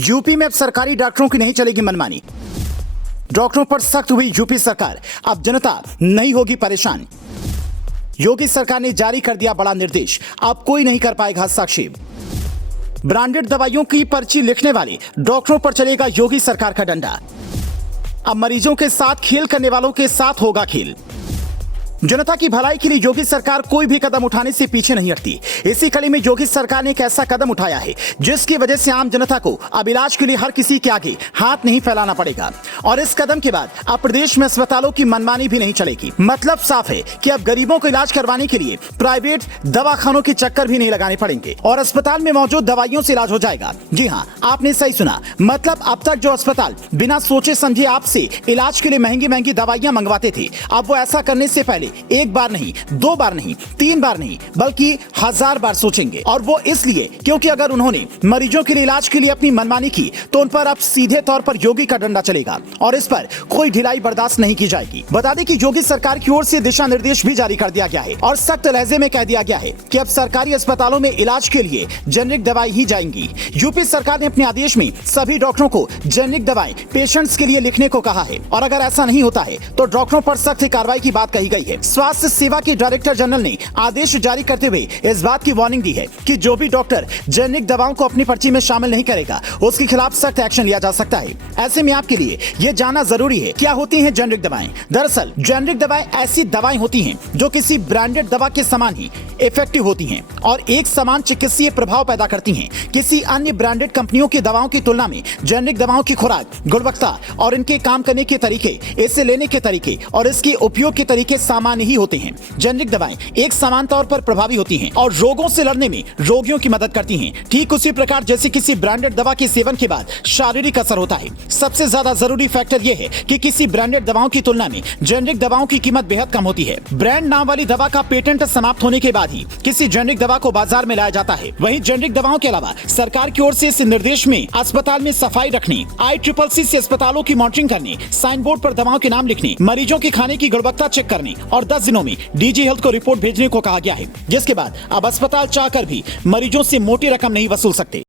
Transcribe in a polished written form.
UP में अब सरकारी डॉक्टरों की नहीं चलेगी मनमानी। डॉक्टरों पर सख्त हुई यूपी सरकार, अब जनता नहीं होगी परेशान। योगी सरकार ने जारी कर दिया बड़ा निर्देश, अब कोई नहीं कर पाएगा हस्तक्षेप। ब्रांडेड दवाइयों की पर्ची लिखने वाले डॉक्टरों पर चलेगा योगी सरकार का डंडा। अब मरीजों के साथ खेल करने वालों के साथ होगा खेल। जनता की भलाई के लिए योगी सरकार कोई भी कदम उठाने से पीछे नहीं हटती। इसी कड़ी में योगी सरकार ने एक ऐसा कदम उठाया है जिसकी वजह से आम जनता को अब इलाज के लिए हर किसी के आगे हाथ नहीं फैलाना पड़ेगा। और इस कदम के बाद अब प्रदेश में अस्पतालों की मनमानी भी नहीं चलेगी। मतलब साफ है कि अब गरीबों को इलाज करवाने के लिए प्राइवेट दवाखानों के चक्कर भी नहीं लगाने पड़ेंगे और अस्पताल में मौजूद दवाइयों से इलाज हो जाएगा। जी हाँ, आपने सही सुना। मतलब अब तक जो अस्पताल बिना सोचे समझे आपसे इलाज के लिए महंगी महंगी दवाइयां मंगवाते थे, अब वो ऐसा करने से पहले एक बार नहीं, दो बार नहीं, तीन बार नहीं, बल्कि 1000 बार सोचेंगे। और वो इसलिए क्योंकि अगर उन्होंने मरीजों के लिए इलाज के लिए अपनी मनमानी की तो उन पर अब सीधे तौर पर योगी का डंडा चलेगा और इस पर कोई ढिलाई बर्दाश्त नहीं की जाएगी। बता दें कि योगी सरकार की ओर से दिशा निर्देश भी जारी कर दिया गया है और सख्त लहजे में कह दिया गया है कि अब सरकारी अस्पतालों में इलाज के लिए जेनेरिक दवाई ही जाएंगी। यूपी सरकार ने अपने आदेश में सभी डॉक्टरों को जेनेरिक दवाएं पेशेंट्स के लिए लिखने को कहा है और अगर ऐसा नहीं होता है तो डॉक्टरों पर सख्त कार्रवाई की बात कही गई है। स्वास्थ्य सेवा के डायरेक्टर जनरल ने आदेश जारी करते हुए इस बात की वार्निंग दी है कि जो भी डॉक्टर जेनेरिक दवाओं को अपनी पर्ची में शामिल नहीं करेगा उसके खिलाफ सख्त एक्शन लिया जा सकता है। ऐसे में आपके लिए यह जानना जरूरी है क्या होती हैं जेनेरिक दवाएं। दरअसल जेनेरिक दवाएं ऐसी दवाएं होती हैं जो किसी ब्रांडेड दवा के समान ही इफेक्टिव होती हैं और एक समान चिकित्सीय प्रभाव पैदा करती हैं। किसी अन्य ब्रांडेड कंपनियों की दवाओं की तुलना में जेनेरिक दवाओं की खुराक, गुणवत्ता और इनके काम करने के तरीके, इसे लेने के तरीके और इसके उपयोग के तरीके सामान्य ही होते हैं। जेनेरिक दवाएं एक समान तौर पर प्रभावी होती हैं और रोगों से लड़ने में रोगियों की मदद करती हैं, ठीक उसी प्रकार जैसे किसी ब्रांडेड दवा के सेवन के बाद शारीरिक असर होता है। सबसे ज्यादा जरूरी फैक्टर यह है कि किसी ब्रांडेड दवाओं की तुलना में जेनेरिक दवाओं की कीमत बेहद कम होती है। ब्रांड नाम वाली दवा का पेटेंट समाप्त होने के बाद ही किसी जेनेरिक दवा को बाजार में लाया जाता है। वहीं जेनेरिक दवाओं के अलावा सरकार की ओर से इस निर्देश में अस्पताल में सफाई रखने, ICCC से अस्पतालों की मॉनिटरिंग करने, साइन बोर्ड पर दवाओं के नाम लिखने, मरीजों के खाने की गुणवत्ता चेक करने और 10 दिनों में DG हेल्थ को रिपोर्ट भेजने को कहा गया है, जिसके बाद अब अस्पताल चाहकर भी मरीजों से मोटी रकम नहीं वसूल सकते।